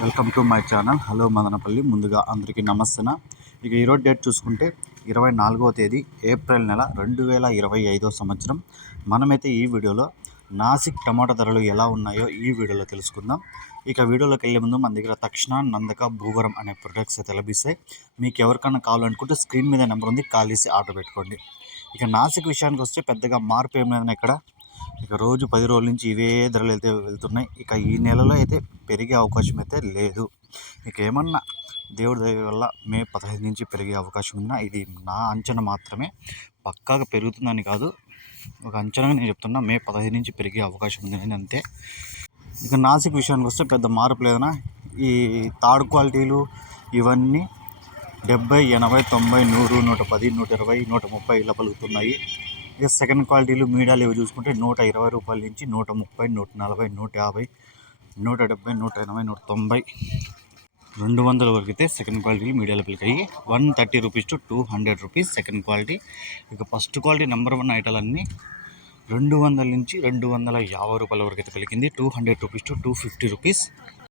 Welcome to my channel hello Madanapalli ముందుగా అందరికీ నమస్తే ఇక ఈరోజు డేట్ చూసుకుంటే ఇరవై నాలుగవ తేదీ ఏప్రిల్ నెల రెండు వేల ఇరవై ఐదో సంవత్సరం. మనమైతే ఈ వీడియోలో నాసిక్ టమాటా ధరలు ఎలా ఉన్నాయో ఈ వీడియోలో తెలుసుకుందాం. ఇక వీడియోలోకి వెళ్ళే ముందు మన దగ్గర తక్షణ నందక భూవరం అనే ప్రొడక్ట్స్ అయితే లభిస్తాయి. మీకు ఎవరికైనా కావాలనుకుంటే స్క్రీన్ మీద నెంబర్ ఉంది కాల్ చేసి ఆర్డర్ పెట్టుకోండి. ఇక నాసిక్ విషయానికి వస్తే పెద్దగా మార్పు ఏం లేదని ఇక్కడ ఇక రోజు పది రోజుల నుంచి ఇవే ధరలు అయితే వెళ్తున్నాయి. ఇక ఈ నెలలో అయితే పెరిగే అవకాశం అయితే లేదు. ఇక ఏమన్నా దేవుడి దయ వల్ల మే పదహైదు నుంచి పెరిగే అవకాశం ఉన్నా ఇది నా అంచనా మాత్రమే. పక్కాగా పెరుగుతుందని కాదు ఒక అంచనాగా నేను చెప్తున్నా మే పదహైదు నుంచి పెరిగే అవకాశం ఉంది అని అంతే. ఇక నాసిక్ విషయానికి వస్తే పెద్ద మార్పు లేదనా ఈ థర్డ్ క్వాలిటీలు ఇవన్నీ డెబ్బై ఎనభై తొంభై నూరు నూట పది నూట ఇరవై నూట ముప్పై ఇలా పలుకుతున్నాయి. ఇక సెకండ్ క్వాలిటీలు మీడియాలు ఇవి చూసుకుంటే నూట ఇరవై రూపాయల నుంచి నూట ముప్పై నూట నలభై నూట యాభై నూట డెబ్బై నూట ఎనభై నూట తొంభై. రెండు వందల వరకు అయితే సెకండ్ క్వాలిటీ మీడియాలో పలికాయి one thirty rupees to two hundred rupees second quality. ఇక ఫస్ట్ క్వాలిటీ నెంబర్ వన్ ఐటాలన్నీ రెండు వందల నుంచి రెండు వందల యాభై రూపాయల వరకు అయితే పలికింది two hundred rupees to two fifty rupees